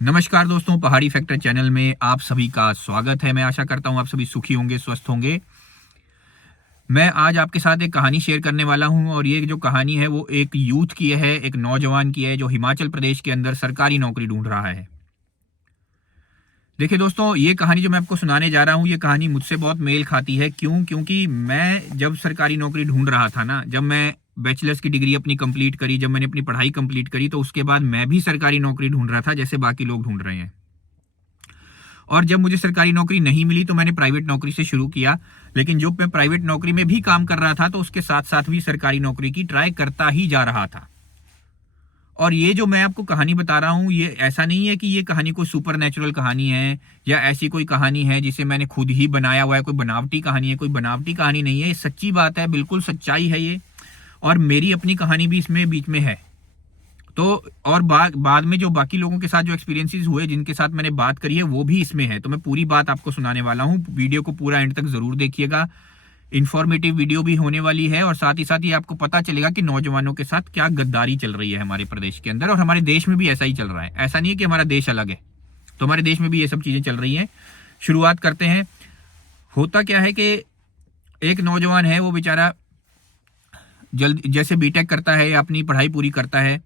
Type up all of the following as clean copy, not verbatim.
नमस्कार दोस्तों, पहाड़ी फैक्टर चैनल में आप सभी का स्वागत है। मैं आशा करता हूं आप सभी सुखी होंगे, स्वस्थ होंगे। मैं आज आपके साथ एक कहानी शेयर करने वाला हूं और ये जो कहानी है वो एक यूथ की है, एक नौजवान की है जो हिमाचल प्रदेश के अंदर सरकारी नौकरी ढूंढ रहा है। देखिए दोस्तों, ये कहानी जो मैं आपको सुनाने जा रहा हूँ, ये कहानी मुझसे बहुत मेल खाती है। क्यों? क्योंकि मैं जब सरकारी नौकरी ढूंढ रहा था ना, जब मैं बैचलर्स की डिग्री अपनी कंप्लीट करी, जब मैंने अपनी पढ़ाई कंप्लीट करी, तो उसके बाद मैं भी सरकारी नौकरी ढूंढ रहा था जैसे बाकी लोग ढूंढ रहे हैं। और जब मुझे सरकारी नौकरी नहीं मिली तो मैंने प्राइवेट नौकरी से शुरू किया। लेकिन जो मैं प्राइवेट नौकरी में भी काम कर रहा था तो उसके साथ साथ भी सरकारी नौकरी की ट्राई करता ही जा रहा था। और ये जो मैं आपको कहानी बता रहा हूँ, ये ऐसा नहीं है कि ये कहानी कोई सुपर नेचुरल कहानी है या ऐसी कोई कहानी है जिसे मैंने खुद ही बनाया हुआ है, कोई बनावटी कहानी है। कोई बनावटी कहानी नहीं है, ये सच्ची बात है, बिल्कुल सच्चाई है ये। और मेरी अपनी कहानी भी इसमें बीच में है। तो और बाद में जो बाकी लोगों के साथ जो एक्सपीरियंसेस हुए, जिनके साथ मैंने बात करी है, वो भी इसमें है। तो मैं पूरी बात आपको सुनाने वाला हूँ। वीडियो को पूरा एंड तक जरूर देखिएगा। इंफॉर्मेटिव वीडियो भी होने वाली है और साथ ही आपको पता चलेगा कि नौजवानों के साथ क्या गद्दारी चल रही है हमारे प्रदेश के अंदर। और हमारे देश में भी ऐसा ही चल रहा है। ऐसा नहीं है कि हमारा देश अलग है, तो हमारे देश में भी ये सब चीजें चल रही हैं। शुरुआत करते हैं। होता क्या है कि एक नौजवान है, वो बेचारा जल्द जैसे बीटेक करता है या अपनी पढ़ाई पूरी करता है।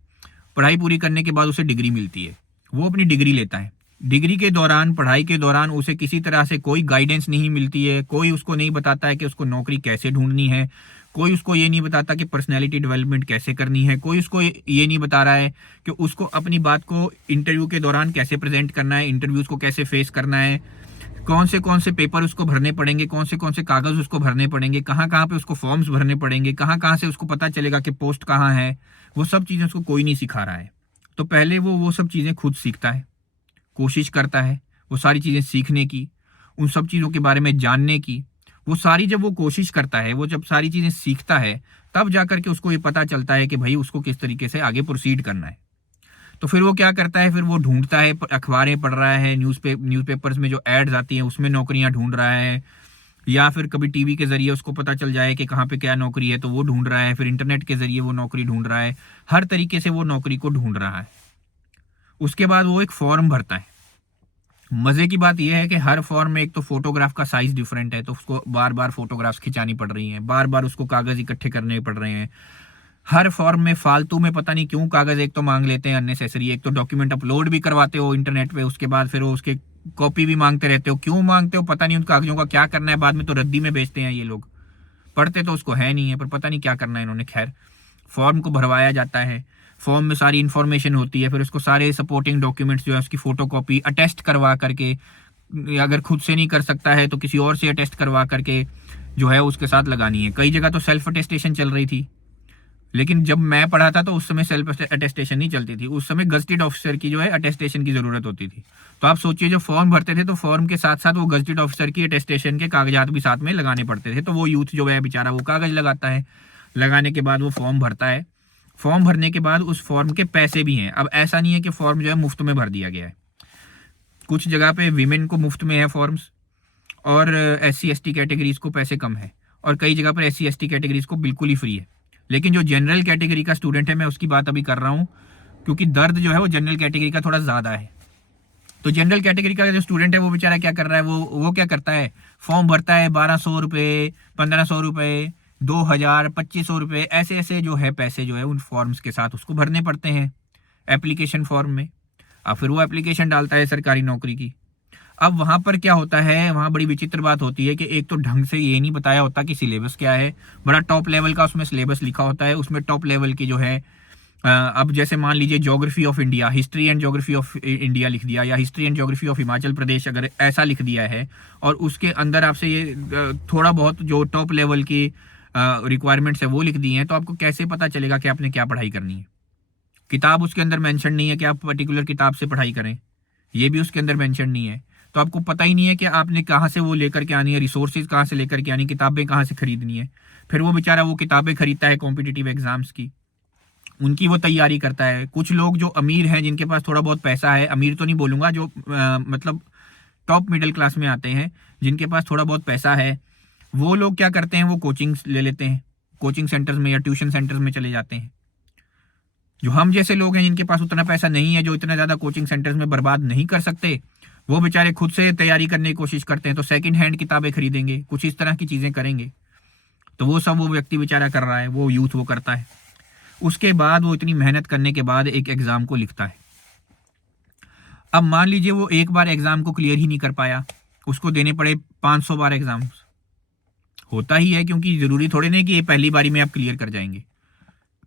पढ़ाई पूरी करने के बाद उसे डिग्री मिलती है। वो अपनी डिग्री लेता है। डिग्री के दौरान, पढ़ाई के दौरान उसे किसी तरह से कोई गाइडेंस नहीं मिलती है। कोई उसको नहीं बताता है कि उसको नौकरी कैसे ढूंढनी है। कोई उसको ये नहीं बताता कि पर्सनैलिटी डेवलपमेंट कैसे करनी है। कोई उसको ये नहीं बता रहा है कि उसको अपनी बात को इंटरव्यू के दौरान कैसे प्रेजेंट करना है, इंटरव्यूज को कैसे फेस करना है, कौन से पेपर उसको भरने पड़ेंगे, कौन से कागज उसको भरने पड़ेंगे, कहाँ पे उसको फॉर्म्स भरने पड़ेंगे, कहाँ से उसको पता चलेगा कि पोस्ट कहाँ है। वो सब चीजें उसको कोई नहीं सिखा रहा है। तो पहले वो सब चीजें खुद सीखता है, कोशिश करता है वो सारी चीजें सीखने की, उन सब चीजों के बारे में जानने की। वो सारी जब वो कोशिश करता है, वो जब सारी चीजें सीखता है, तब जाकर के उसको ये पता चलता है कि भाई उसको किस तरीके से आगे प्रोसीड करना है। तो फिर वो क्या करता है, फिर वो ढूंढता है, अखबारें पढ़ रहा है, न्यूज़पेपर्स में जो एड्स आती हैं उसमें नौकरियां ढूंढ रहा है, या फिर कभी टीवी के जरिए उसको पता चल जाए कि कहाँ पे क्या नौकरी है तो वो ढूंढ रहा है। फिर इंटरनेट के जरिए वो नौकरी ढूंढ रहा है। हर तरीके से वो नौकरी को ढूंढ रहा है। उसके बाद वो एक फॉर्म भरता है। मजे की बात यह है कि हर फॉर्म में एक तो फोटोग्राफ का साइज डिफरेंट है, तो उसको बार बार फोटोग्राफ्स खिंचानी पड़ रही हैं, बार बार उसको कागज इकट्ठे करने पड़ रहे हैं। हर फॉर्म में फालतू में पता नहीं क्यों कागज एक तो मांग लेते हैं अननेसेसरी। एक तो डॉक्यूमेंट अपलोड भी करवाते हो इंटरनेट पे, उसके बाद फिर वो उसके कॉपी भी मांगते रहते हो। क्यों मांगते हो पता नहीं, उन कागजों का क्या करना है, बाद में तो रद्दी में बेचते हैं ये लोग। पढ़ते तो उसको है नहीं है, पर पता नहीं क्या करना है इन्होंने। खैर, फॉर्म को भरवाया जाता है। फॉर्म में सारी इन्फॉर्मेशन होती है। फिर उसको सारे सपोर्टिंग डॉक्यूमेंट्स जो है उसकी फोटो कॉपी अटेस्ट करवा करके, अगर खुद से नहीं कर सकता है तो किसी और से अटेस्ट करवा करके जो है उसके साथ लगानी है। कई जगह तो सेल्फ अटेस्टेशन चल रही थी, लेकिन जब मैं पढ़ा था तो उस समय सेल्फ अटेस्टेशन नहीं चलती थी। उस समय गजटेड ऑफिसर की जो है अटेस्टेशन की जरूरत होती थी। तो आप सोचिए, जो फॉर्म भरते थे तो फॉर्म के साथ साथ वो गजटेड ऑफिसर की अटेस्टेशन के कागजात भी साथ में लगाने पड़ते थे। तो वो यूथ जो है बेचारा वो कागज लगाता है। लगाने के बाद वो फॉर्म भरता है। फॉर्म भरने के बाद उस फॉर्म के पैसे भी हैं। अब ऐसा नहीं है कि फॉर्म जो है मुफ्त में भर दिया गया है। कुछ जगह पे विमेन को मुफ्त में है फॉर्म्स, और SC ST कैटेगरीज को पैसे कम है, और कई जगह पर SC ST कैटेगरीज को बिल्कुल ही फ्री है। लेकिन जो जनरल कैटेगरी का स्टूडेंट है, मैं उसकी बात अभी कर रहा हूँ, क्योंकि दर्द जो है वो जनरल कैटेगरी का थोड़ा ज्यादा है। तो जनरल कैटेगरी का जो स्टूडेंट है वो बेचारा क्या कर रहा है, वो क्या करता है, फॉर्म भरता है। 1200 रुपये, 1500 रुपये, 2000, 2500 रुपये, ऐसे ऐसे जो है पैसे जो है उन फॉर्म्स के साथ उसको भरने पड़ते हैं एप्लीकेशन फॉर्म में। अब फिर वो एप्लीकेशन डालता है सरकारी नौकरी की। अब वहां पर क्या होता है, वहां बड़ी विचित्र बात होती है कि एक तो ढंग से ये नहीं बताया होता कि सिलेबस क्या है। बड़ा टॉप लेवल का उसमें सिलेबस लिखा होता है। उसमें टॉप लेवल की जो है, अब जैसे मान लीजिए geography of India, history and geography of India लिख दिया, या history and geography of Himachal Pradesh, अगर ऐसा लिख दिया है, और उसके अंदर आपसे ये थोड़ा बहुत जो टॉप लेवल की रिक्वायरमेंट्स है वो लिख दी हैं, तो आपको कैसे पता चलेगा कि आपने क्या पढ़ाई करनी है। किताब उसके अंदर मेंशन नहीं है कि आप पर्टिकुलर किताब से पढ़ाई करें, ये भी उसके अंदर मेंशन नहीं है। तो आपको पता ही नहीं है कि आपने कहाँ से वो लेकर के आनी है, रिसोर्सेज कहाँ से लेकर के आनी, किताबें कहाँ से खरीदनी है। फिर वो बेचारा वो किताबें खरीदता है कॉम्पिटिटिव एग्जाम्स की, उनकी वो तैयारी करता है। कुछ लोग जो अमीर हैं, जिनके पास थोड़ा बहुत पैसा है, अमीर तो नहीं बोलूंगा, जो मतलब टॉप मिडिल क्लास में आते हैं, जिनके पास थोड़ा बहुत पैसा है, वो लोग क्या करते हैं, वो कोचिंग ले लेते हैं, कोचिंग सेंटर्स में या ट्यूशन सेंटर्स में चले जाते हैं। जो हम जैसे लोग हैं जिनके पास उतना पैसा नहीं है, जो इतना ज़्यादा कोचिंग सेंटर्स में बर्बाद नहीं कर सकते, वो बेचारे खुद से तैयारी करने की कोशिश करते हैं, तो सेकंड हैंड किताबें खरीदेंगे, कुछ इस तरह की चीज़ें करेंगे। तो वो सब वो व्यक्ति बेचारा कर रहा है, वो यूथ वो करता है। उसके बाद वो इतनी मेहनत करने के बाद एक एग्ज़ाम को लिखता है। अब मान लीजिए वो एक बार एग्ज़ाम को क्लियर ही नहीं कर पाया, उसको देने पड़े 500 बार एग्ज़ाम। होता ही है, क्योंकि ज़रूरी थोड़े नहीं कि ये पहली बारी में आप क्लियर कर जाएंगे,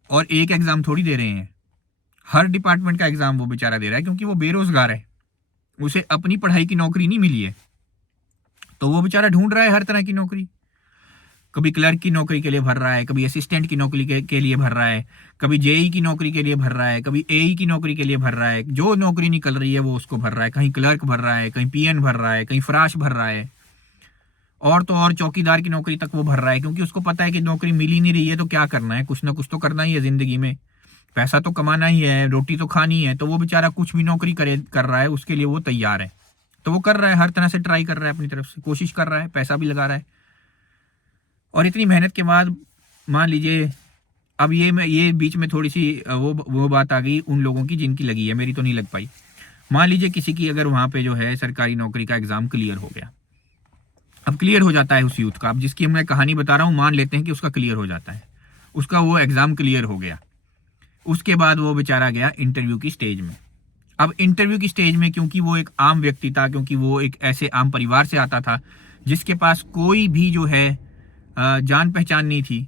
और एक एग्ज़ाम थोड़ी दे रहे हैं, हर डिपार्टमेंट का एग्ज़ाम वो बेचारा दे रहा है, क्योंकि वो बेरोज़गार है, उसे अपनी पढ़ाई की नौकरी नहीं मिली है, तो वो बेचारा ढूंढ रहा है हर तरह की नौकरी। कभी क्लर्क की नौकरी के लिए भर रहा है, कभी असिस्टेंट की नौकरी के लिए भर रहा है, कभी जेई की नौकरी के लिए भर रहा है, कभी एई की नौकरी के लिए भर रहा है। जो नौकरी निकल रही है वो उसको भर रहा है, कहीं क्लर्क भर रहा है, कहीं पीएन भर रहा है, कहीं फ्राश भर रहा है, और तो और चौकीदार की नौकरी तक वो भर रहा है, क्योंकि उसको पता है कि नौकरी मिल ही नहीं रही है तो क्या करना है, कुछ ना कुछ तो करना ही है ज़िंदगी में, पैसा तो कमाना ही है, रोटी तो खानी है। तो वो बेचारा कुछ भी नौकरी कर रहा है, उसके लिए वो तैयार है, तो वो कर रहा है, हर तरह से ट्राई कर रहा है, अपनी तरफ से कोशिश कर रहा है, पैसा भी लगा रहा है। और इतनी मेहनत के बाद मान लीजिए, अब ये बीच में थोड़ी सी वो बात आ गई उन लोगों की जिनकी लगी है, मेरी तो नहीं लग पाई। मान लीजिए किसी की अगर वहाँ पे जो है सरकारी नौकरी का एग्ज़ाम क्लियर हो गया, अब क्लियर हो जाता है उस यूथ का, अब जिसकी मैं कहानी बता रहा हूँ, मान लेते हैं कि उसका क्लियर हो जाता है, उसका वो एग्ज़ाम क्लियर हो गया। उसके बाद वो बेचारा गया इंटरव्यू की स्टेज में। अब इंटरव्यू की स्टेज में, क्योंकि वो एक आम व्यक्ति था, क्योंकि वो एक ऐसे आम परिवार से आता था जिसके पास कोई भी जो है जान पहचान नहीं थी,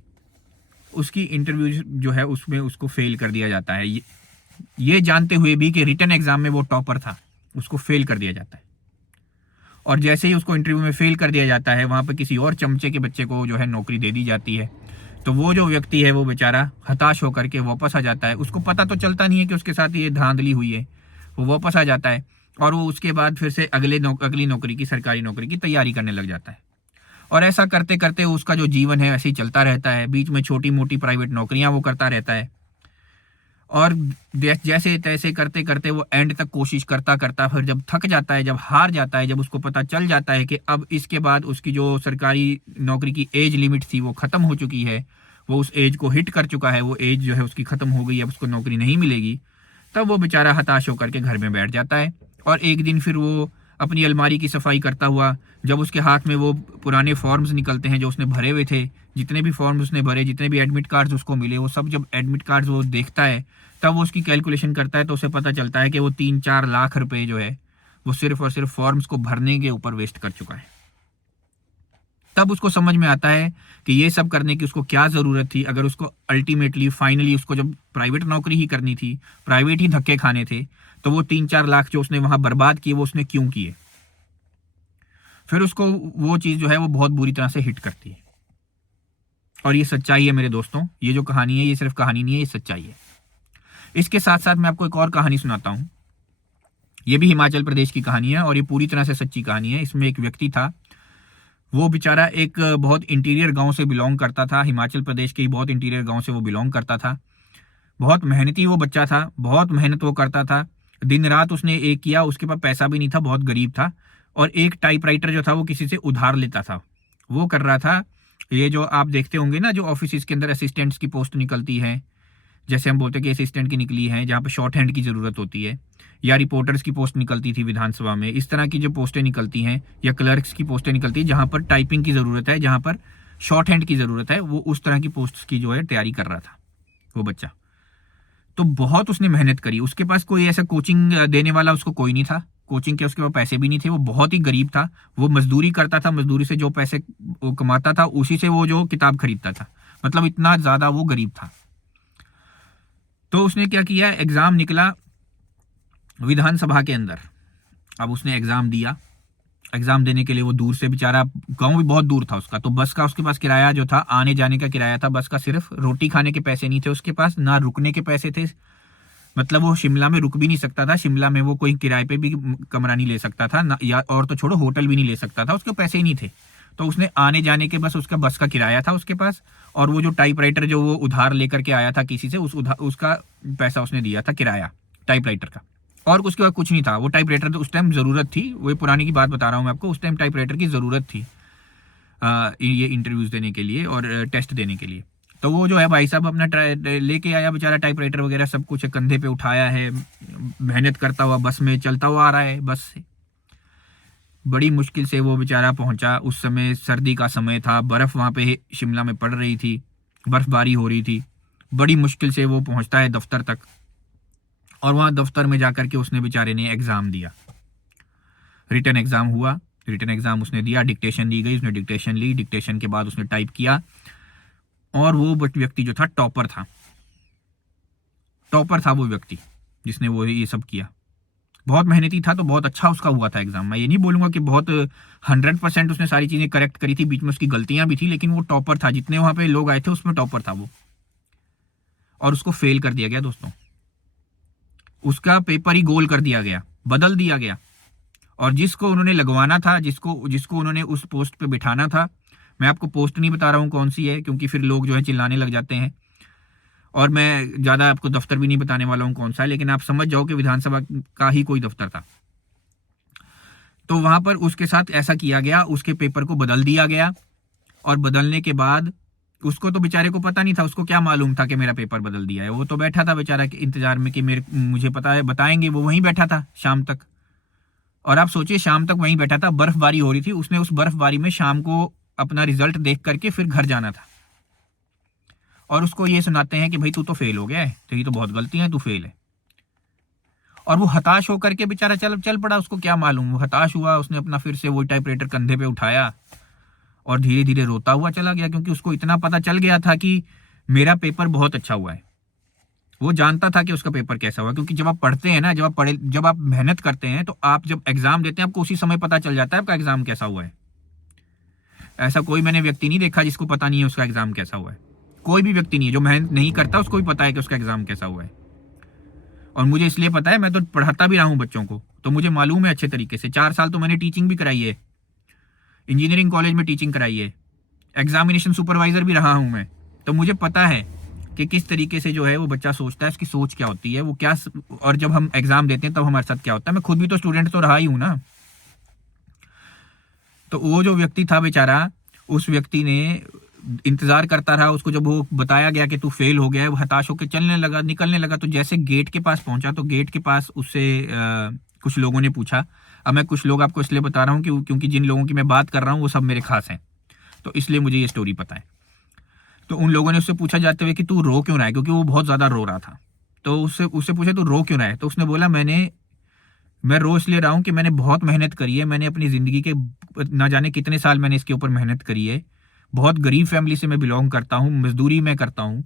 उसकी इंटरव्यू जो है उसमें उसको फेल कर दिया जाता है। ये जानते हुए भी कि रिटन एग्ज़ाम में वो टॉपर था, उसको फेल कर दिया जाता है। और जैसे ही उसको इंटरव्यू में फेल कर दिया जाता है, वहाँ पर किसी और चमचे के बच्चे को जो है नौकरी दे दी जाती है। तो वो जो व्यक्ति है वो बेचारा हताश होकर के वापस आ जाता है। उसको पता तो चलता नहीं है कि उसके साथ ये धांधली हुई है। वो वापस आ जाता है और वो उसके बाद फिर से अगली नौकरी की, सरकारी नौकरी की तैयारी करने लग जाता है। और ऐसा करते करते उसका जो जीवन है ऐसे ही चलता रहता है। बीच में छोटी मोटी प्राइवेट नौकरियां वो करता रहता है, और जैसे तैसे करते करते वो एंड तक कोशिश करता करता फिर जब थक जाता है, जब हार जाता है, जब उसको पता चल जाता है कि अब इसके बाद उसकी जो सरकारी नौकरी की एज लिमिट थी वो ख़त्म हो चुकी है, वो उस एज को हिट कर चुका है, वो एज जो है उसकी ख़त्म हो गई, अब उसको नौकरी नहीं मिलेगी, तब वो बेचारा हताश होकर के घर में बैठ जाता है। और एक दिन फिर वो अपनी अलमारी की सफाई करता हुआ, जब उसके हाथ में वो पुराने फॉर्म्स निकलते हैं जो उसने भरे हुए थे, जितने भी फॉर्म्स उसने भरे, जितने भी एडमिट कार्ड्स उसको मिले, वो सब जब एडमिट कार्ड्स वो देखता है, तब वो उसकी कैलकुलेशन करता है, तो उसे पता चलता है कि वो 3-4 लाख रुपए जो है वो सिर्फ और सिर्फ फॉर्म्स को भरने के ऊपर वेस्ट कर चुका है। तब उसको समझ में आता है कि ये सब करने की उसको क्या ज़रूरत थी, अगर उसको अल्टीमेटली फाइनली उसको जब प्राइवेट नौकरी ही करनी थी, प्राइवेट ही धक्के खाने थे, तो वो 3-4 लाख जो उसने वहाँ बर्बाद किए वो उसने क्यों किए। फिर उसको वो चीज़ जो है वो बहुत बुरी तरह से हिट करती है। और ये सच्चाई है मेरे दोस्तों, ये जो कहानी है ये सिर्फ कहानी नहीं है, ये सच्चाई है। इसके साथ साथ मैं आपको एक और कहानी सुनाता हूँ। ये भी हिमाचल प्रदेश की कहानी है और ये पूरी तरह से सच्ची कहानी है। इसमें एक व्यक्ति था, वो बेचारा एक बहुत इंटीरियर गांव से बिलोंग करता था, हिमाचल प्रदेश के ही बहुत इंटीरियर गांव से वो बिलोंग करता था। बहुत मेहनती वो बच्चा था, बहुत मेहनत वो करता था, दिन रात उसने एक किया। उसके पास पैसा भी नहीं था, बहुत गरीब था, और एक टाइपराइटर जो था वो किसी से उधार लेता था। वो कर रहा था ये जो आप देखते होंगे ना, जो ऑफिस के अंदर असिस्टेंट्स की पोस्ट निकलती है, जैसे हम बोलते हैं कि असिस्टेंट की निकली है, जहाँ पे शॉर्ट हैंड की ज़रूरत होती है, या रिपोर्टर्स की पोस्ट निकलती थी विधानसभा में, इस तरह की जो पोस्टें निकलती हैं, या क्लर्क्स की पोस्टें निकलती हैं जहाँ पर टाइपिंग की ज़रूरत है, जहाँ पर शॉर्ट हैंड की ज़रूरत है, वो उस तरह की पोस्ट की जो है तैयारी कर रहा था वो बच्चा। तो बहुत उसने मेहनत करी। उसके पास कोई ऐसा कोचिंग देने वाला उसको कोई नहीं था, कोचिंग के उसके पास पैसे भी नहीं थे, वो बहुत ही गरीब था। वो मजदूरी करता था, मजदूरी से जो पैसे वो कमाता था उसी से वो जो किताब खरीदता था, मतलब इतना ज़्यादा वो गरीब था। तो उसने क्या किया, एग्ज़ाम निकला विधानसभा के अंदर। अब उसने एग्ज़ाम दिया, एग्ज़ाम देने के लिए वो दूर से, बेचारा गांव भी बहुत दूर था उसका, तो बस का उसके पास किराया जो था, आने जाने का किराया था बस का, सिर्फ रोटी खाने के पैसे नहीं थे उसके पास, ना रुकने के पैसे थे, मतलब वो शिमला में रुक भी नहीं सकता था, शिमला में वो कोई किराए पे भी कमरा नहीं ले सकता था ना, या और तो छोड़ो होटल भी नहीं ले सकता था, उसके पैसे ही नहीं थे। तो उसने आने जाने के बस उसका बस का किराया था उसके पास, और वो जो टाइपराइटर जो वो उधार लेकर के आया था किसी से, उसका पैसा उसने दिया था किराया टाइपराइटर का, और उसके बाद कुछ नहीं था। वो टाइपराइटर तो उस टाइम ज़रूरत थी, वो पुरानी की बात बता रहा हूँ मैं आपको, उस टाइम टाइपराइटर की ज़रूरत थी ये इंटरव्यूज़ देने के लिए और टेस्ट देने के लिए। तो वो जो है भाई साहब अपना लेके आया बेचारा, टाइपराइटर वगैरह सब कुछ कंधे पे उठाया है, मेहनत करता हुआ बस में चलता हुआ आ रहा है। बस से बड़ी मुश्किल से वो बेचारा पहुंचा। उस समय सर्दी का समय था, बर्फ़ वहाँ पे शिमला में पड़ रही थी, बर्फ़बारी हो रही थी। बड़ी मुश्किल से वो पहुंचता है दफ्तर तक, और वहाँ दफ्तर में जाकर के उसने बेचारे ने एग्ज़ाम दिया। रिटन एग्ज़ाम हुआ, रिटन एग्ज़ाम उसने दिया, डिक्टेशन दी गई, उसने डिक्टेशन ली, डिक्टेशन के बाद उसने टाइप किया, और वो व्यक्ति जो था टॉपर था। टॉपर था वो व्यक्ति जिसने वो ये सब किया। बहुत मेहनती था, तो बहुत अच्छा उसका हुआ था एग्जाम। मैं ये नहीं बोलूंगा कि बहुत 100% उसने सारी चीज़ें करेक्ट करी थी, बीच में उसकी गलतियां भी थी, लेकिन वो टॉपर था। जितने वहाँ पे लोग आए थे उसमें टॉपर था वो, और उसको फेल कर दिया गया दोस्तों। उसका पेपर ही गोल कर दिया गया, बदल दिया गया। और जिसको उन्होंने लगवाना था, जिसको जिसको उन्होंने उस पोस्ट पे बिठाना था, मैं आपको पोस्ट नहीं बता रहा हूँ कौन सी है, क्योंकि फिर लोग जो है चिल्लाने लग जाते हैं, और मैं ज़्यादा आपको दफ्तर भी नहीं बताने वाला हूँ कौन सा है, लेकिन आप समझ जाओ कि विधानसभा का ही कोई दफ्तर था। तो वहाँ पर उसके साथ ऐसा किया गया, उसके पेपर को बदल दिया गया, और बदलने के बाद उसको तो बेचारे को पता नहीं था, उसको क्या मालूम था कि मेरा पेपर बदल दिया है। वो तो बैठा था बेचारा के इंतजार में कि मुझे पता है, बताएंगे। वो वहीं बैठा था शाम तक, और आप सोचिए शाम तक वहीं बैठा था, बर्फबारी हो रही थी। उसने उस बर्फबारी में शाम को अपना रिजल्ट देख करके फिर घर जाना था, और उसको ये सुनाते हैं कि भाई तू तो फेल हो गया है, तेरी तो बहुत गलती है, तू फेल है। और वो हताश होकर के बेचारा चल पड़ा। उसको क्या मालूम, वो हताश हुआ, उसने अपना फिर से वही टाइपराइटर कंधे पे उठाया और धीरे धीरे रोता हुआ चला गया, क्योंकि उसको इतना पता चल गया था कि मेरा पेपर बहुत अच्छा हुआ है। वो जानता था कि उसका पेपर कैसा हुआ, क्योंकि जब आप पढ़ते हैं ना, जब आप मेहनत करते हैं, तो आप जब एग्जाम देते हैं आपको उसी समय पता चल जाता है आपका एग्जाम कैसा हुआ है। ऐसा कोई मैंने व्यक्ति नहीं देखा जिसको पता नहीं है उसका एग्जाम कैसा हुआ है। कोई भी व्यक्ति नहीं है जो मेहनत नहीं करता, उसको भी पता है कि उसका एग्जाम कैसा हुआ है। और मुझे इसलिए पता है, मैं तो पढ़ाता भी रहा हूँ बच्चों को, तो मुझे मालूम है अच्छे तरीके से। 4 साल तो मैंने टीचिंग भी कराई है, इंजीनियरिंग कॉलेज में टीचिंग कराई है, एग्जामिनेशन सुपरवाइजर भी रहा हूँ मैं। तो मुझे पता है कि किस तरीके से जो है वो बच्चा सोचता है, उसकी सोच क्या होती है, वो क्या, और जब हम एग्जाम देते हैं तब हमारे साथ क्या होता है। मैं खुद भी तो स्टूडेंट तो रहा ही हूँ ना। तो वो जो व्यक्ति था बेचारा, उस व्यक्ति ने इंतजार करता रहा। उसको जब वो बताया गया कि तू फेल हो गया है, वो हताश होकर चलने लगा, निकलने लगा। तो जैसे गेट के पास पहुंचा, तो गेट के पास उससे कुछ लोगों ने पूछा। अब मैं कुछ लोग आपको इसलिए बता रहा हूँ क्योंकि जिन लोगों की मैं बात कर रहा हूँ वो सब मेरे खास हैं, तो इसलिए मुझे ये स्टोरी पता है। तो उन लोगों ने उससे पूछा जाते हुए कि तू रो क्यों रहा है, क्योंकि वो बहुत ज़्यादा रो रहा था। तो उससे पूछा तू रो क्यों रहा है, तो उसने बोला मैं रो इसलिए रहा हूँ कि मैंने बहुत मेहनत करी है, मैंने अपनी ज़िंदगी के ना जाने कितने साल मैंने इसके ऊपर मेहनत करी है। बहुत गरीब फैमिली से मैं बिलोंग करता हूँ, मजदूरी मैं करता हूँ।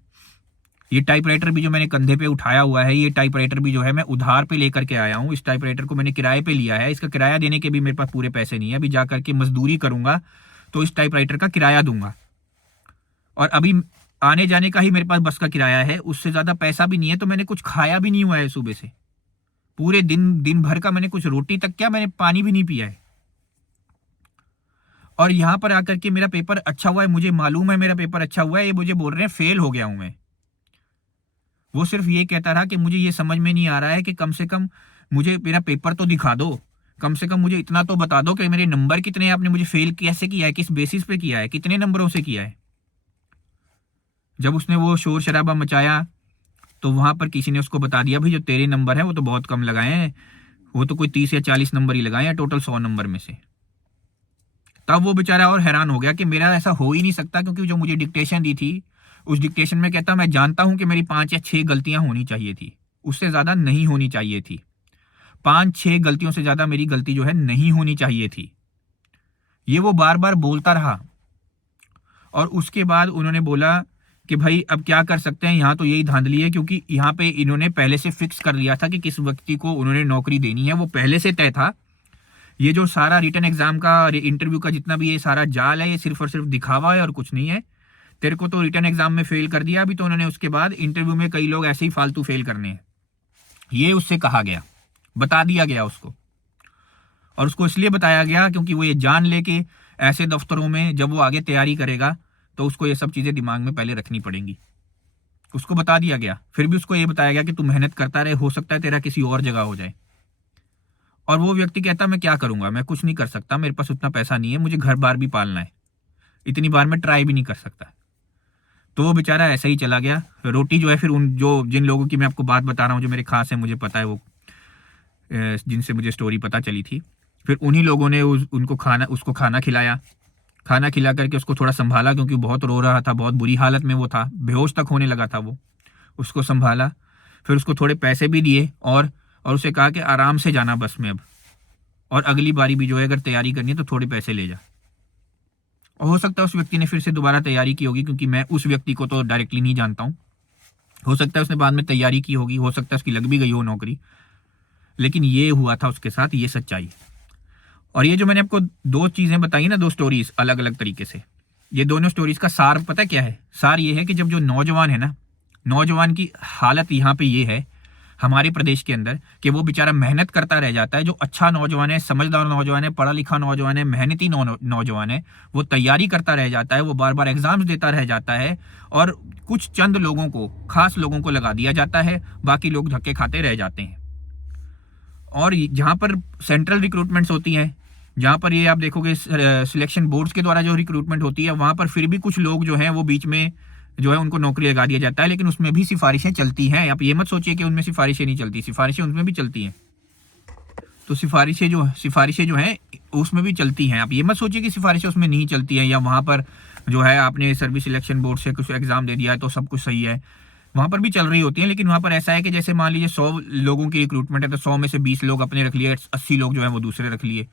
ये टाइपराइटर भी जो मैंने कंधे पे उठाया हुआ है, ये टाइपराइटर भी जो है मैं उधार पे लेकर के आया हूँ। इस टाइपराइटर को मैंने किराए पे लिया है, इसका किराया देने के भी मेरे पास पूरे पैसे नहीं है। अभी जा करके मजदूरी करूंगा तो इस टाइपराइटर का किराया दूंगा, और अभी आने जाने का ही मेरे पास बस का किराया है, उससे ज़्यादा पैसा भी नहीं है। तो मैंने कुछ खाया भी नहीं हुआ है सुबह से, पूरे दिन भर का मैंने कुछ रोटी तक क्या, मैंने पानी भी नहीं पिया है। और यहाँ पर आकर के मेरा पेपर अच्छा हुआ है, मुझे मालूम है मेरा पेपर अच्छा हुआ है, ये मुझे बोल रहे हैं फेल हो गया हूं मैं। वो सिर्फ ये कहता रहा कि मुझे ये समझ में नहीं आ रहा है कि कम से कम मुझे मेरा पेपर तो दिखा दो, कम से कम मुझे इतना तो बता दो कि मेरे नंबर कितने हैं, आपने मुझे फेल कैसे किया है, किस बेसिस पे किया है, कितने नंबरों से किया है। जब उसने वो शोर शराबा मचाया, तो वहां पर किसी ने उसको बता दिया, भाई जो तेरे नंबर है वो तो बहुत कम लगाए हैं, वो तो कोई 30 या 40 नंबर ही लगाए हैं टोटल 100 नंबर में से। तब वो बेचारा और हैरान हो गया कि मेरा ऐसा हो ही नहीं सकता, क्योंकि जो मुझे डिक्टेशन दी थी, उस डिक्टेशन में कहता मैं जानता हूं कि मेरी 5 या 6 गलतियां होनी चाहिए थी, उससे ज्यादा नहीं होनी चाहिए थी। 5-6 गलतियों से ज्यादा मेरी गलती जो है नहीं होनी चाहिए थी। ये वो बार बार बोलता रहा, और उसके बाद उन्होंने बोला कि भाई अब क्या कर सकते हैं, यहाँ तो यही धांधली है, क्योंकि यहाँ पे इन्होंने पहले से फिक्स कर लिया था कि किस व्यक्ति को उन्होंने नौकरी देनी है, वो पहले से तय था। ये जो सारा रिटन एग्जाम का, इंटरव्यू का जितना भी ये सारा जाल है, ये सिर्फ और सिर्फ दिखावा है और कुछ नहीं है। तेरे को तो रिटन एग्जाम में फेल कर दिया, अभी तो उन्होंने उसके बाद इंटरव्यू में कई लोग ऐसे ही फालतू फेल करने हैं, ये उससे कहा गया, बता दिया गया उसको। और उसको इसलिए बताया गया क्योंकि वो ये जान ले कि ऐसे दफ्तरों में जब वो आगे तैयारी करेगा तो उसको ये सब चीजें दिमाग में पहले रखनी पड़ेंगी। उसको बता दिया गया, फिर भी उसको ये बताया गया कि तू मेहनत करता रहे, हो सकता है तेरा किसी और जगह हो जाए। और वो व्यक्ति कहता मैं क्या करूंगा, मैं कुछ नहीं कर सकता, मेरे पास उतना पैसा नहीं है, मुझे घर बार भी पालना है, इतनी बार मैं ट्राई भी नहीं कर सकता। तो वो बेचारा ऐसा ही चला गया। रोटी जो है फिर उन जिन लोगों की मैं आपको बात बता रहा हूँ, जो मेरे खास है, मुझे पता है वो, जिनसे मुझे स्टोरी पता चली थी, फिर उन्हीं लोगों ने उसको खाना खिलाया। खाना खिला करके उसको थोड़ा संभाला, क्योंकि बहुत रो रहा था, बहुत बुरी हालत में वो था, बेहोश तक होने लगा था वो। उसको संभाला, फिर उसको थोड़े पैसे भी दिए और उसे कहा कि आराम से जाना बस में अब, और अगली बारी भी जो है अगर तैयारी करनी है तो थोड़े पैसे ले जा। और हो सकता है उस व्यक्ति ने फिर से दोबारा तैयारी की होगी, क्योंकि मैं उस व्यक्ति को तो डायरेक्टली नहीं जानता हूँ। हो सकता है उसने बाद में तैयारी की होगी, हो सकता है उसकी लग भी गई हो नौकरी, लेकिन ये हुआ था उसके साथ, ये सच्चाई। और ये जो मैंने आपको दो चीज़ें बताई ना, दो स्टोरीज अलग अलग तरीके से, ये दोनों स्टोरीज का सार पता क्या है? सार ये है कि जब जो नौजवान है ना, नौजवान की हालत यहाँ पे ये है हमारे प्रदेश के अंदर कि वो बेचारा मेहनत करता रह जाता है। जो अच्छा नौजवान है, समझदार नौजवान है, पढ़ा लिखा नौजवान है, मेहनती नौजवान है, वो तैयारी करता रह जाता है, वो बार बार एग्जाम्स देता रह जाता है, और कुछ चंद लोगों को, खास लोगों को लगा दिया जाता है, बाकी लोग धक्के खाते रह जाते हैं। और जहाँ पर सेंट्रल रिक्रूटमेंट्स होती हैं, जहाँ पर ये आप देखोगे सिलेक्शन बोर्ड्स के द्वारा जो रिक्रूटमेंट होती है, वहाँ पर फिर भी कुछ लोग जो हैं वो बीच में जो है उनको नौकरी लगा दिया जाता है, लेकिन उसमें भी सिफारिशें चलती हैं। आप ये मत सोचिए कि उनमें सिफारिशें नहीं चलती, सिफारिशें उनमें भी चलती हैं। तो सिफारिशें जो हैं उसमें भी चलती हैं। आप ये मत सोचिए कि सिफारिशें उसमें नहीं चलती हैं, या वहाँ पर जो है आपने सर्विस सिलेक्शन बोर्ड से कुछ एग्जाम दे दिया है तो सब कुछ सही है, वहाँ पर भी चल रही होती हैं। लेकिन वहाँ पर ऐसा है कि जैसे मान लीजिए 100 लोगों की रिक्रूटमेंट है, तो 100 में से 20 लोग अपने रख लिए, 80 लोग जो है वो दूसरे रख लिए।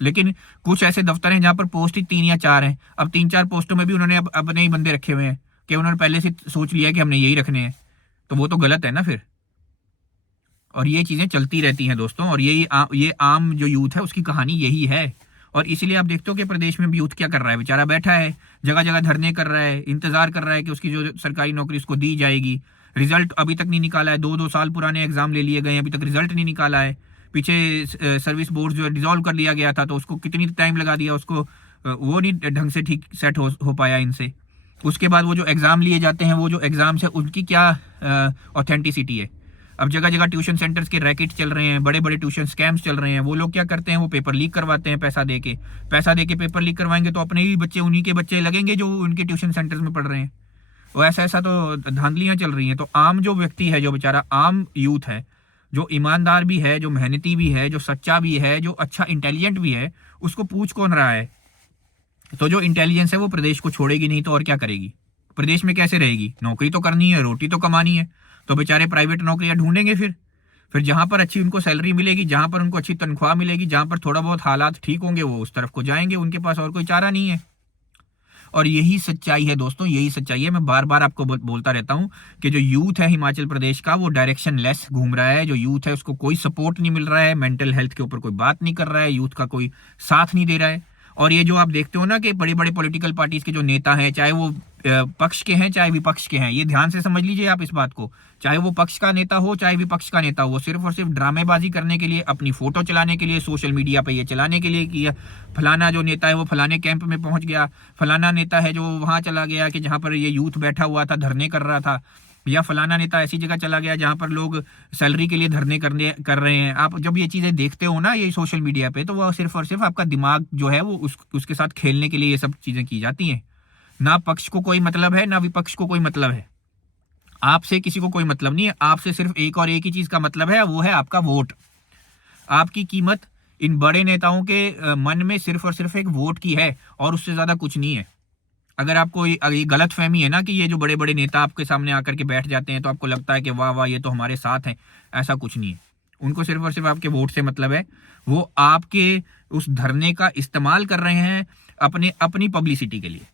लेकिन कुछ ऐसे दफ्तर हैं जहाँ पर पोस्ट ही 3 या 4 हैं। अब 3-4 पोस्टों में भी उन्होंने अपने ही बंदे रखे हुए हैं कि उन्होंने पहले से सोच लिया है कि हमने यही रखने हैं, तो वो तो गलत है ना फिर। और ये चीज़ें चलती रहती हैं दोस्तों, और ये आम जो यूथ है उसकी कहानी यही है। और इसीलिए आप देखते हो कि प्रदेश में भी यूथ क्या कर रहा है, बेचारा बैठा है, जगह जगह धरने कर रहा है, इंतजार कर रहा है कि उसकी जो सरकारी नौकरी उसको दी जाएगी। रिजल्ट अभी तक नहीं निकाला है, 2-2 साल पुराने एग्जाम ले लिए गए, अभी तक रिजल्ट नहीं निकाला है। पीछे सर्विस बोर्ड जो है डिसॉल्व कर लिया गया था, तो उसको कितनी टाइम लगा दिया उसको, वो नहीं ढंग से ठीक सेट हो पाया इनसे। उसके बाद वो जो एग्ज़ाम लिए जाते हैं, वो जो एग्ज़ाम्स है उनकी क्या ऑथेंटिसिटी है। अब जगह जगह ट्यूशन सेंटर्स के रैकेट चल रहे हैं, बड़े बड़े ट्यूशन स्कैम्स चल रहे हैं। वो लोग क्या करते हैं, वो पेपर लीक करवाते हैं पैसा दे के पेपर लीक करवाएंगे तो अपने ही बच्चे, उन्हीं के बच्चे लगेंगे जो उनके ट्यूशन सेंटर्स में पढ़ रहे हैं। वो ऐसा तो धांधलियाँ चल रही हैं। तो आम जो व्यक्ति है, जो बेचारा आम यूथ है, जो ईमानदार भी है, जो मेहनती भी है, जो सच्चा भी है, जो अच्छा इंटेलिजेंट भी है, उसको पूछ कौन रहा है? तो जो इंटेलिजेंस है वो प्रदेश को छोड़ेगी नहीं, तो और क्या करेगी? प्रदेश में कैसे रहेगी? नौकरी तो करनी है, रोटी तो कमानी है, तो बेचारे प्राइवेट नौकरियां ढूंढेंगे। फिर जहां पर अच्छी उनको सैलरी मिलेगी, जहां पर उनको अच्छी तनख्वाह मिलेगी, जहां पर थोड़ा बहुत हालात ठीक होंगे, वो उस तरफ को जाएंगे। उनके पास और कोई चारा नहीं है। और यही सच्चाई है दोस्तों, यही सच्चाई है। मैं बार बार आपको बोलता रहता हूं कि जो यूथ है हिमाचल प्रदेश का, वो डायरेक्शन लेस घूम रहा है। जो यूथ है उसको कोई सपोर्ट नहीं मिल रहा है, मेंटल हेल्थ के ऊपर कोई बात नहीं कर रहा है, यूथ का कोई साथ नहीं दे रहा है। और ये जो आप देखते हो ना कि बड़े बड़े पॉलिटिकल पार्टीज के जो नेता हैं, चाहे वो पक्ष के हैं चाहे विपक्ष के हैं, ये ध्यान से समझ लीजिए आप इस बात को, चाहे वो पक्ष का नेता हो चाहे विपक्ष का नेता हो, वो सिर्फ और सिर्फ ड्रामेबाजी करने के लिए, अपनी फोटो चलाने के लिए, सोशल मीडिया पे ये चलाने के लिए कि फलाना जो नेता है वो फलाने कैंप में पहुंच गया, फलाना नेता है जो वहां चला गया कि जहां पर ये यूथ बैठा हुआ था, धरने कर रहा था, या फलाना नेता ऐसी जगह चला गया जहां पर लोग सैलरी के लिए धरने कर रहे हैं। आप जब ये चीजें देखते हो ना ये सोशल मीडिया पे, तो वो सिर्फ और सिर्फ आपका दिमाग जो है वो उसके साथ खेलने के लिए ये सब चीजें की जाती हैं। ना पक्ष को कोई मतलब है, ना विपक्ष को कोई मतलब है, आपसे किसी को कोई मतलब नहीं है। आपसे सिर्फ एक और एक ही चीज का मतलब है, वो है आपका वोट। आपकी कीमत इन बड़े नेताओं के मन में सिर्फ और सिर्फ एक वोट की है, और उससे ज्यादा कुछ नहीं है। अगर आपको ये गलत फहमी है ना कि ये जो बड़े बड़े नेता आपके सामने आकर के बैठ जाते हैं तो आपको लगता है कि वाह वाह ये तो हमारे साथ हैं, ऐसा कुछ नहीं है। उनको सिर्फ और सिर्फ आपके वोट से मतलब है। वो आपके उस धरने का इस्तेमाल कर रहे हैं अपनी पब्लिसिटी के लिए।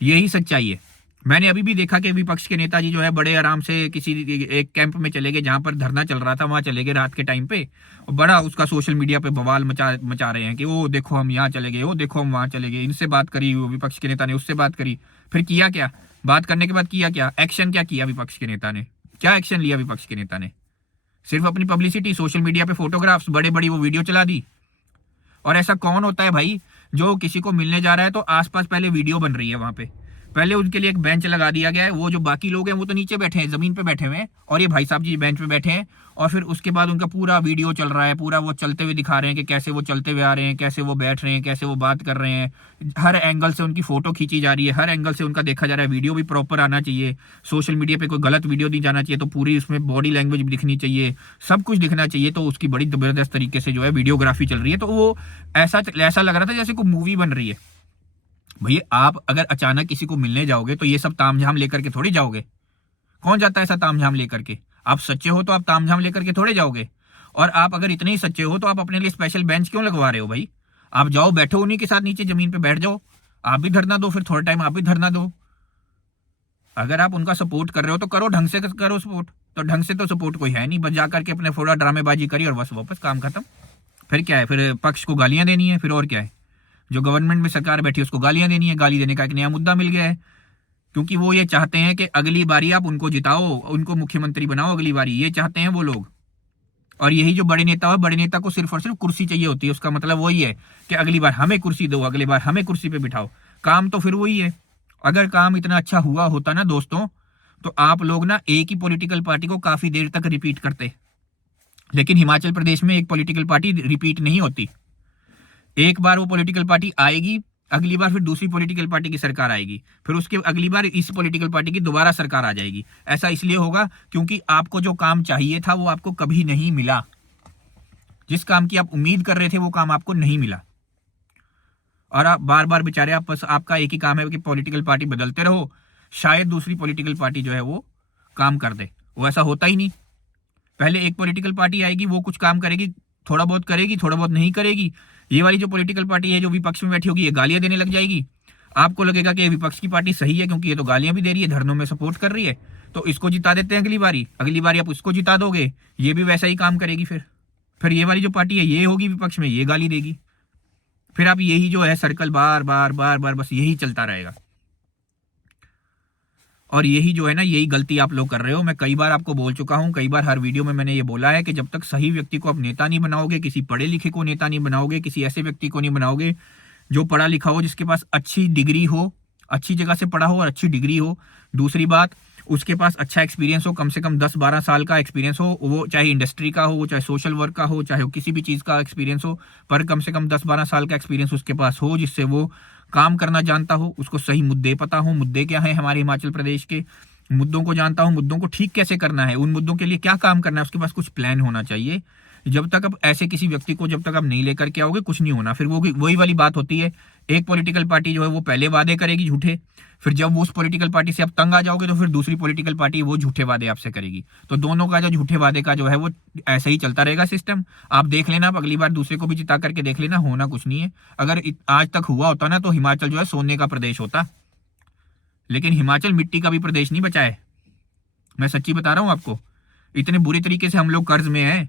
यही सच्चाई है। मैंने अभी भी देखा कि विपक्ष के नेताजी जो है बड़े आराम से किसी एक कैंप में चले गए जहां पर धरना चल रहा था, वहां चले गए रात के टाइम पे, और बड़ा उसका सोशल मीडिया पे बवाल मचा रहे हैं कि ओ देखो हम यहाँ चले गए, ओ देखो हम वहां चले गए, इनसे बात करी विपक्ष के नेता ने, उससे बात करी। फिर किया क्या? बात करने के बाद किया क्या? एक्शन क्या किया विपक्ष के नेता ने? क्या एक्शन लिया विपक्ष के नेता ने? सिर्फ अपनी पब्लिसिटी, सोशल मीडिया पे फोटोग्राफ्स, बड़े बड़ी वो वीडियो चला दी। और ऐसा कौन होता है भाई जो किसी को मिलने जा रहा है तो आसपास पहले वीडियो बन रही है, वहां पे पहले उनके लिए एक बेंच लगा दिया गया है, वो जो बाकी लोग हैं वो तो नीचे बैठे हैं, जमीन पे बैठे हुए हैं, और ये भाई साहब जी बेंच पे बैठे हैं। और फिर उसके बाद उनका पूरा वीडियो चल रहा है, पूरा वो चलते हुए दिखा रहे हैं कि कैसे वो चलते हुए आ रहे हैं, कैसे वो बैठ रहे हैं, कैसे वो बात कर रहे हैं। हर एंगल से उनकी फोटो खींची जा रही है, हर एंगल से उनका देखा जा रहा है। वीडियो भी प्रॉपर आना चाहिए, सोशल मीडिया पे कोई गलत वीडियो नहीं जाना चाहिए, तो पूरी उसमें बॉडी लैंग्वेज भी दिखनी चाहिए, सब कुछ दिखना चाहिए। तो उसकी बड़ी जबरदस्त तरीके से जो है वीडियोग्राफी चल रही है। तो वो ऐसा लग रहा था जैसे कोई मूवी बन रही है। भैया आप अगर अचानक किसी को मिलने जाओगे तो ये सब तामझाम लेकर के थोड़ी जाओगे। कौन जाता है ऐसा तामझाम लेकर के? आप सच्चे हो तो आप तामझाम लेकर के थोड़े जाओगे। और आप अगर इतने ही सच्चे हो तो आप अपने लिए स्पेशल बेंच क्यों लगवा रहे हो भाई? आप जाओ, बैठो उन्हीं के साथ, नीचे जमीन पे बैठ जाओ, आप भी धरना दो, फिर थोड़ा टाइम आप भी धरना दो। अगर आप उनका सपोर्ट कर रहे हो तो करो, ढंग से करो सपोर्ट। तो ढंग से तो सपोर्ट कोई है नहीं, बस जाकर के अपने थोड़ा ड्रामेबाजी करी और बस वापस काम खत्म। फिर क्या है? फिर पक्ष को गालियां देनी है, फिर और क्या है? जो गवर्नमेंट में सरकार बैठी है उसको गालियां देनी है। गाली देने का एक नया मुद्दा मिल गया है, क्योंकि वो ये चाहते हैं कि अगली बारी आप उनको जिताओ, उनको मुख्यमंत्री बनाओ अगली बारी, ये चाहते हैं वो लोग। और यही जो बड़े नेता हो, बड़े नेता को सिर्फ और सिर्फ कुर्सी चाहिए होती है। उसका मतलब वही है कि अगली बार हमें कुर्सी दो, अगली बार हमें कुर्सी पे बिठाओ। काम तो फिर वही है। अगर काम इतना अच्छा हुआ होता ना दोस्तों, तो आप लोग ना एक ही पॉलिटिकल पार्टी को काफी देर तक रिपीट करते। लेकिन हिमाचल प्रदेश में एक पॉलिटिकल पार्टी रिपीट नहीं होती। एक बार वो पॉलिटिकल पार्टी आएगी, अगली बार फिर दूसरी पॉलिटिकल पार्टी की सरकार आएगी, फिर उसके अगली बार इस पॉलिटिकल पार्टी की दोबारा सरकार आ जाएगी। ऐसा इसलिए होगा क्योंकि आपको जो काम चाहिए था वो आपको कभी नहीं मिला। जिस काम की आप उम्मीद कर रहे थे वो काम आपको नहीं मिला। और आप बार बार बेचारे, आप बस आपका एक ही काम है कि पॉलिटिकल पार्टी बदलते रहो, शायद दूसरी पॉलिटिकल पार्टी जो है वो काम कर दे। वो ऐसा होता ही नहीं। पहले एक पॉलिटिकल पार्टी आएगी, वो कुछ काम करेगी, थोड़ा बहुत करेगी, थोड़ा बहुत नहीं करेगी। ये वाली जो पॉलिटिकल पार्टी है जो विपक्ष में बैठी होगी, ये गालियां देने लग जाएगी। आपको लगेगा कि विपक्ष की पार्टी सही है क्योंकि ये तो गालियां भी दे रही है, धरनों में सपोर्ट कर रही है, तो इसको जिता देते हैं अगली बारी आप उसको जिता दोगे, ये भी वैसा ही काम करेगी। फिर ये वाली जो पार्टी है ये होगी विपक्ष में, ये गाली देगी। फिर आप यही जो है सर्कल बार बार बार बार बस यही चलता रहेगा। और यही जो है ना, यही गलती आप लोग कर रहे हो। मैं कई बार आपको बोल चुका हूं, कई बार हर वीडियो में मैंने ये बोला है कि जब तक सही व्यक्ति को आप नेता नहीं बनाओगे, किसी पढ़े लिखे को नेता नहीं बनाओगे, किसी ऐसे व्यक्ति को नहीं बनाओगे जो पढ़ा लिखा हो, जिसके पास अच्छी डिग्री हो, अच्छी जगह से पढ़ा हो और अच्छी डिग्री हो। दूसरी बात, उसके पास अच्छा एक्सपीरियंस हो, कम से कम 10-12 साल का एक्सपीरियंस हो, वो चाहे इंडस्ट्री का हो, चाहे सोशल वर्क का हो, चाहे किसी भी चीज़ का एक्सपीरियंस हो, पर कम से कम 10-12 साल का एक्सपीरियंस उसके पास हो, जिससे वो काम करना जानता हो, उसको सही मुद्दे पता हो। मुद्दे क्या है हमारे हिमाचल प्रदेश के, मुद्दों को जानता हूँ, मुद्दों को ठीक कैसे करना है, उन मुद्दों के लिए क्या काम करना है, उसके पास कुछ प्लान होना चाहिए। जब तक अब ऐसे किसी व्यक्ति को जब तक आप नहीं लेकर के आओगे, कुछ नहीं होना। फिर वो वही वाली बात होती है, एक पॉलिटिकल पार्टी जो है वो पहले वादे करेगी झूठे, फिर जब वो उस पॉलिटिकल पार्टी से आप तंग आ जाओगे तो फिर दूसरी पॉलिटिकल पार्टी वो झूठे वादे आपसे करेगी। तो दोनों का जो झूठे वादे का जो है वो ऐसे ही चलता रहेगा सिस्टम। आप देख लेना, आप अगली बार दूसरे को भी जिता करके देख लेना, होना कुछ नहीं है। अगर आज तक हुआ होता ना तो हिमाचल जो है सोने का प्रदेश होता, लेकिन हिमाचल मिट्टी का भी प्रदेश नहीं बचा है। मैं सच्ची बता रहा हूं आपको, इतने बुरी तरीके से हम लोग कर्ज में हैं।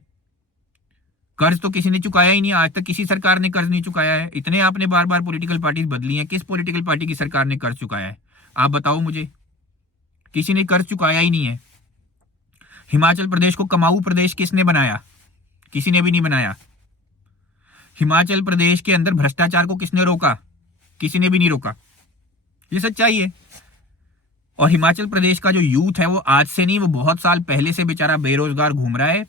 कर्ज तो किसी ने चुकाया ही नहीं, आज तक किसी सरकार ने कर्ज नहीं चुकाया है। इतने आपने बार बार पॉलिटिकल पार्टी बदली हैं, किस पॉलिटिकल पार्टी की सरकार ने कर्ज चुकाया है? आप बताओ मुझे। किसी ने कर्ज चुकाया ही नहीं है। हिमाचल प्रदेश को कमाऊ प्रदेश किसने बनाया? किसी ने भी नहीं बनाया। हिमाचल प्रदेश के अंदर भ्रष्टाचार को किसने रोका? किसी ने भी नहीं रोका। ये सच्चाई है। और हिमाचल प्रदेश का जो यूथ है वो आज से नहीं, वो बहुत साल पहले से बेचारा बेरोजगार घूम रहा है।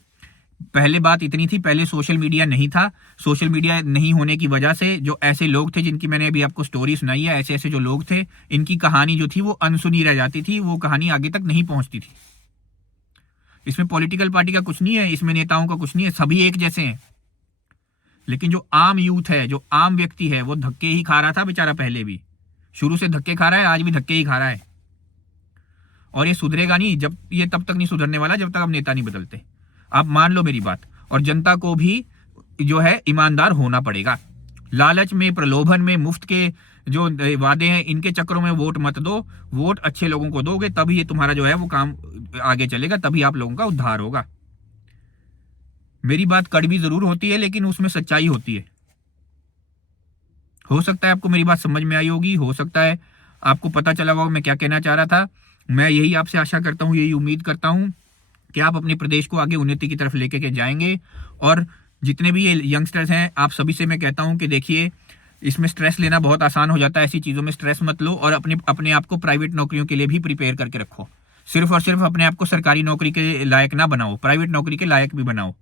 पहले बात इतनी थी, पहले सोशल मीडिया नहीं था। सोशल मीडिया नहीं होने की वजह से जो ऐसे लोग थे, जिनकी मैंने अभी आपको स्टोरी सुनाई है, ऐसे ऐसे जो लोग थे, इनकी कहानी जो थी वो अनसुनी रह जाती थी, वो कहानी आगे तक नहीं पहुंचती थी। इसमें पॉलिटिकल पार्टी का कुछ नहीं है, इसमें नेताओं का कुछ नहीं है, सभी एक जैसे हैं। लेकिन जो आम यूथ है, जो आम व्यक्ति है, वो धक्के ही खा रहा था बेचारा। पहले भी शुरू से धक्के खा रहा है, आज भी धक्के ही खा रहा है। और ये सुधरेगा नहीं, जब ये तब तक नहीं सुधरने वाला जब तक अब नेता नहीं बदलते। आप मान लो मेरी बात। और जनता को भी जो है ईमानदार होना पड़ेगा। लालच में, प्रलोभन में, मुफ्त के जो वादे हैं, इनके चक्करों में वोट मत दो। वोट अच्छे लोगों को दोगे तभी ये तुम्हारा जो है वो काम आगे चलेगा, तभी आप लोगों का उद्धार होगा। मेरी बात कड़वी जरूर होती है लेकिन उसमें सच्चाई होती है। हो सकता है आपको मेरी बात समझ में आई होगी, हो सकता है आपको पता चला होगा मैं क्या कहना चाह रहा था। मैं यही आपसे आशा करता हूँ, यही उम्मीद करता हूँ कि आप अपने प्रदेश को आगे उन्नति की तरफ लेके के जाएंगे। और जितने भी ये यंगस्टर्स हैं, आप सभी से मैं कहता हूं कि देखिए, इसमें स्ट्रेस लेना बहुत आसान हो जाता है। ऐसी चीज़ों में स्ट्रेस मत लो और अपने अपने आप को प्राइवेट नौकरियों के लिए भी प्रिपेयर करके रखो। सिर्फ और सिर्फ अपने आप को सरकारी नौकरी के लायक ना बनाओ, प्राइवेट नौकरी के लायक भी बनाओ,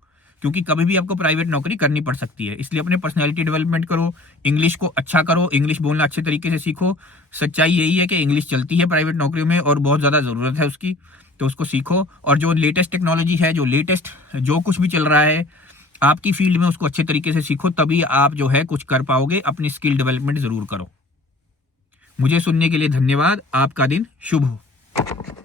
क्योंकि कभी भी आपको प्राइवेट नौकरी करनी पड़ सकती है। इसलिए अपने पर्सनैलिटी डेवलपमेंट करो, इंग्लिश को अच्छा करो, इंग्लिश बोलना अच्छे तरीके से सीखो। सच्चाई यही है कि इंग्लिश चलती है प्राइवेट नौकरियों में और बहुत ज़्यादा ज़रूरत है उसकी, तो उसको सीखो। और जो लेटेस्ट टेक्नोलॉजी है, जो लेटेस्ट जो कुछ भी चल रहा है आपकी फील्ड में, उसको अच्छे तरीके से सीखो, तभी आप जो है कुछ कर पाओगे। अपनी स्किल डेवलपमेंट ज़रूर करो। मुझे सुनने के लिए धन्यवाद। आपका दिन शुभ हो।